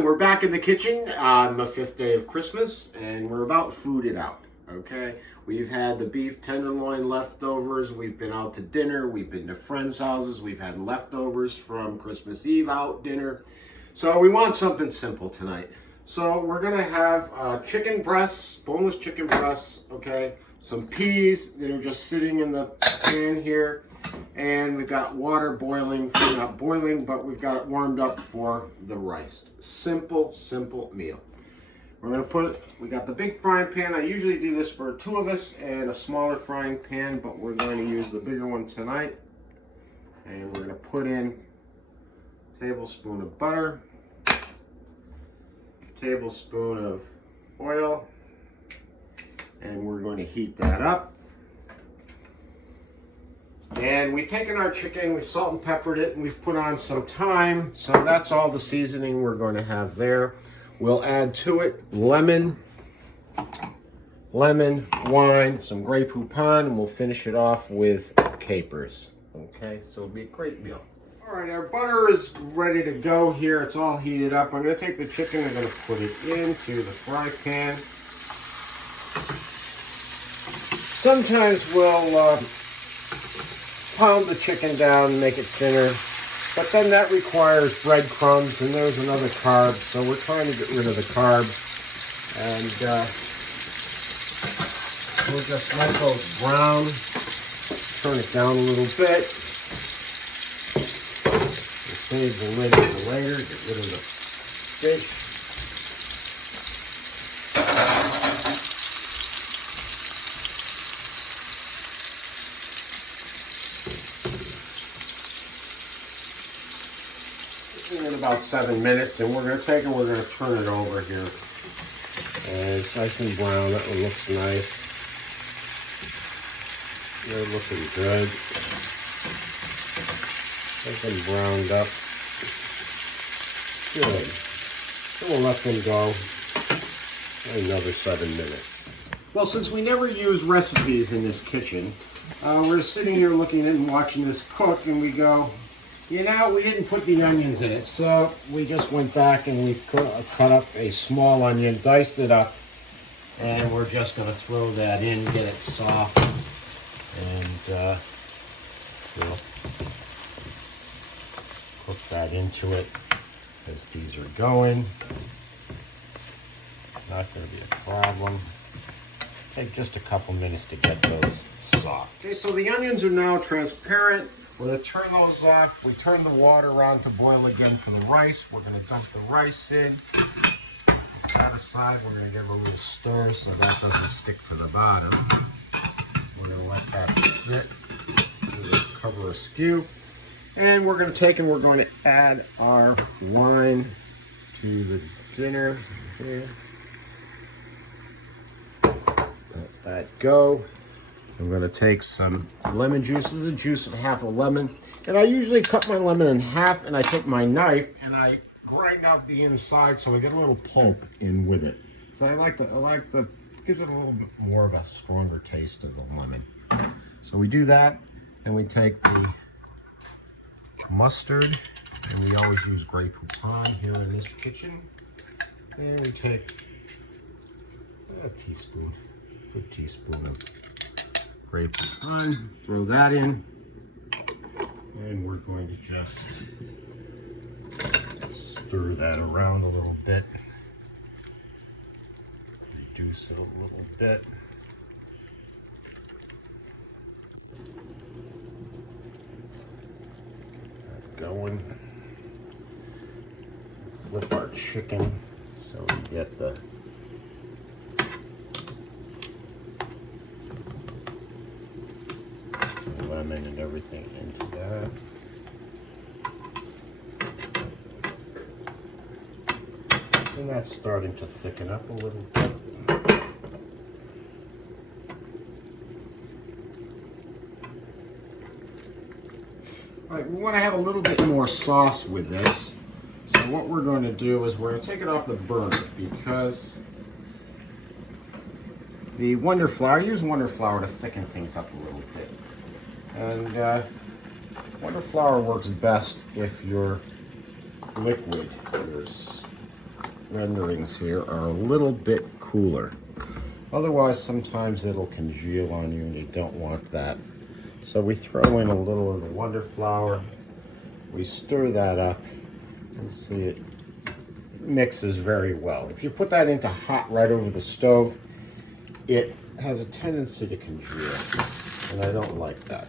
We're back in the kitchen on the 5th day of Christmas, and we're about to food it out, okay? We've had the beef tenderloin leftovers, we've been out to dinner, we've been to friends' houses, we've had leftovers from Christmas Eve out dinner. So we want something simple tonight. So we're gonna have chicken breasts, boneless chicken breasts, okay? Some peas that are just sitting in the pan here. And we've got water boiling, not boiling, but we've got it warmed up for the rice. Simple, simple meal. We're gonna put it, we got the big frying pan. I usually do this for 2 of us and a smaller frying pan, but we're going to use the bigger one tonight. And we're gonna put in a tablespoon of butter, tablespoon of oil, and we're going to heat that up. And we've taken our chicken, we've salt and peppered it, and we've put on some thyme. So that's all the seasoning we're going to have there. We'll add to it lemon, wine, some Grey Poupon, and we'll finish it off with capers. Okay, so it'll be a great meal. All right, our butter is ready to go here. It's all heated up. I'm going to take the chicken, I'm going to put it into the fry pan. Sometimes we'll pound the chicken down and make it thinner, but then that requires breadcrumbs, and there's another carb, so we're trying to get rid of the carbs. And we'll just let those brown, turn it down a little bit. We'll save the lid for later, get rid of the fish. In about 7 minutes, and we're going to take it, we're going to turn it over here. And it's nice and brown. That one looks nice. They're looking good. Nice and browned up. Good. So we'll let them go another 7 minutes. Well, since we never use recipes in this kitchen, we're sitting here looking at and watching this cook, and we go, you know, we didn't put the onions in it, so we just went back and we cut up a small onion, diced it up, and we're just going to throw that in, get it soft, and we'll cook that into it as these are going. It's not going to be a problem. Take just a couple minutes to get those soft. Okay, so the onions are now transparent. We're going to turn those off. We turn the water on to boil again for the rice. We're going to dump the rice in. Put that aside. We're going to give it a little stir so that doesn't stick to the bottom. We're going to let that sit. Cover askew. And we're going to take and we're going to add our wine to the dinner. Okay. Let that go. I'm going to take some lemon juice. This is the juice of half a lemon. And I usually cut my lemon in half, and I take my knife and I grind out the inside so I get a little pulp in with it. So I like to gives it a little bit more of a stronger taste of the lemon. So we do that, and we take the mustard, and we always use Grey Poupon here in this kitchen. And we take a teaspoon, a good teaspoon of Grey Poupon, throw that in, and we're going to just stir that around a little bit, reduce it a little bit. Get going. Flip our chicken so we get the lemon and everything into that. And that's starting to thicken up a little bit. All right, we want to have a little bit more sauce with this. So what we're going to do is we're going to take it off the burner because the Wonder Flour, I use Wonder Flour to thicken things up a little bit. And Wonder Flour works best if your liquid is renderings here are a little bit cooler. Otherwise, sometimes it'll congeal on you and you don't want that. So we throw in a little of the Wonder Flour. We stir that up and see it mixes very well. If you put that into hot right over the stove, it has a tendency to congeal, and I don't like that.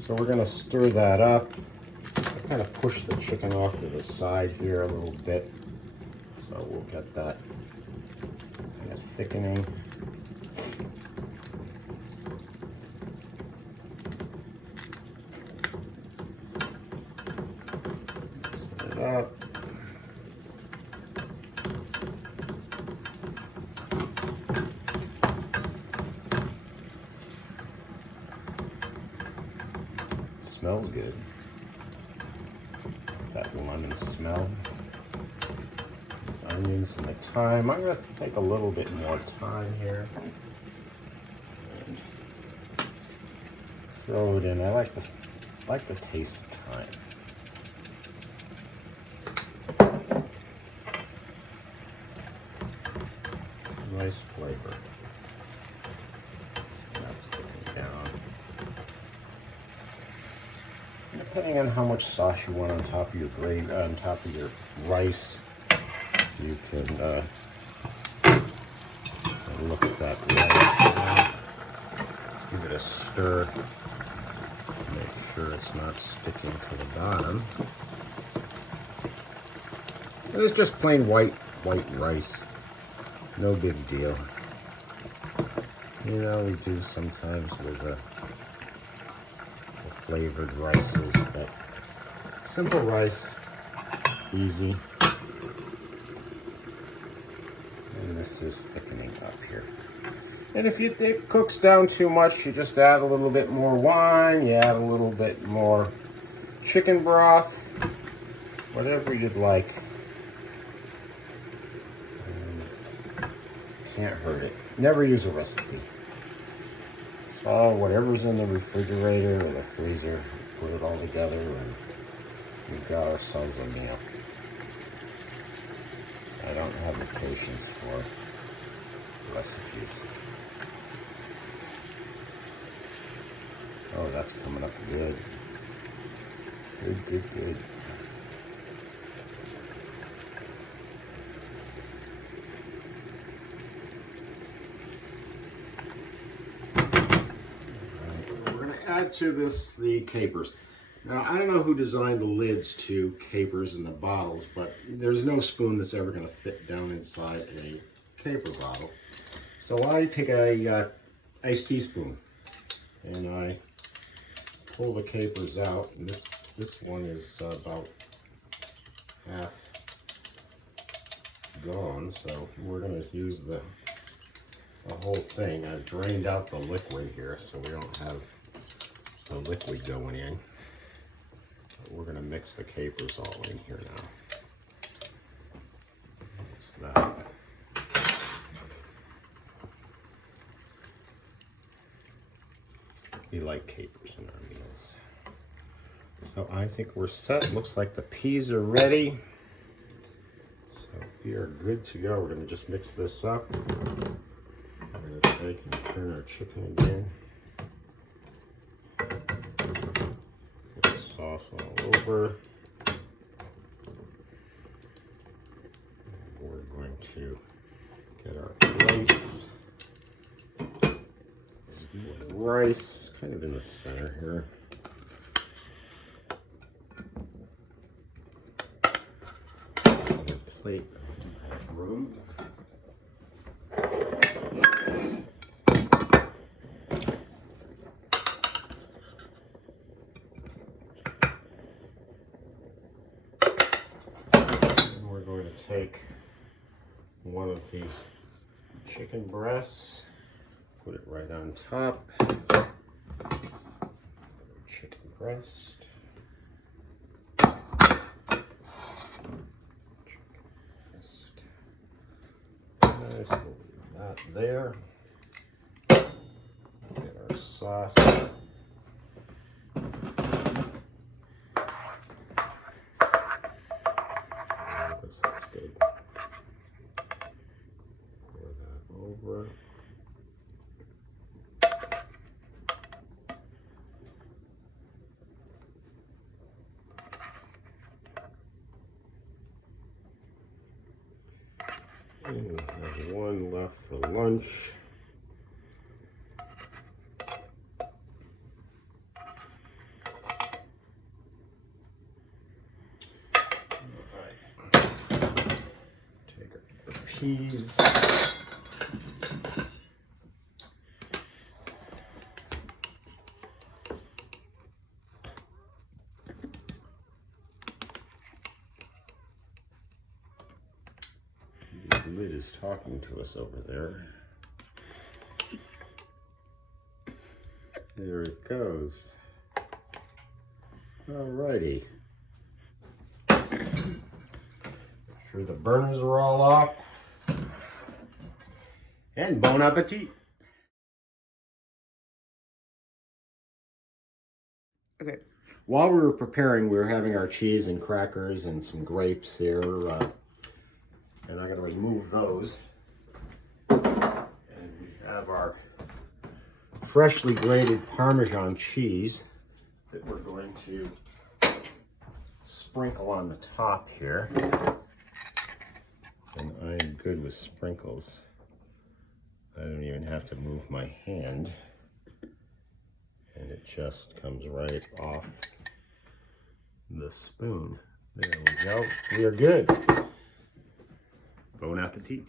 So we're going to stir that up. Kind of push the chicken off to the side here a little bit, so we'll get that kind of thickening. Set it up. Smells good. That lemon smell. Onions and the thyme. I'm going to take a little bit more time here. And throw it in. I like the taste of thyme. It's a nice flavor. So that's cooking down. Depending on how much sauce you want on top of your gravy, on top of your rice, you can look at that rice. Give it a stir. Make sure it's not sticking to the bottom. And it's just plain white rice. No big deal. You know, we do sometimes with the flavored rices, but simple rice, easy. And this is thickening up here. And if it cooks down too much, you just add a little bit more wine, you add a little bit more chicken broth, whatever you'd like. Can't hurt it. Never use a recipe. Whatever's in the refrigerator or the freezer, put it all together and we've got ourselves a meal. I don't have the patience for recipes. Oh, that's coming up good. Good. Add to this the capers. Now, I don't know who designed the lids to capers in the bottles, but there's no spoon that's ever going to fit down inside a caper bottle. So I take a iced teaspoon and I pull the capers out, and this one is about half gone, so we're going to use the whole thing. I've drained out the liquid here so we don't have the liquid going in. But we're going to mix the capers all in here now. Mix that. We like capers in our meals. So I think we're set. Looks like the peas are ready. So we are good to go. We're going to just mix this up. We're going to take and turn our chicken again. Sauce all over. And we're going to get our plates with rice kind of in the center here. Another plate of room. Take one of the chicken breasts, put it right on top. Chicken breast. Nice, we'll leave that there. Get our sauce. This looks good. There's one left for lunch. Take the peas. The lid is talking to us over there. There it goes. Alrighty. Sure the burners are all off. And bon appetit. Okay. While we were preparing, we were having our cheese and crackers and some grapes here. And I'm going to remove those. And we have our freshly grated Parmesan cheese that we're going to sprinkle on the top here. And I'm good with sprinkles. I don't even have to move my hand. And it just comes right off the spoon. There we go. We are good. Bon appetit.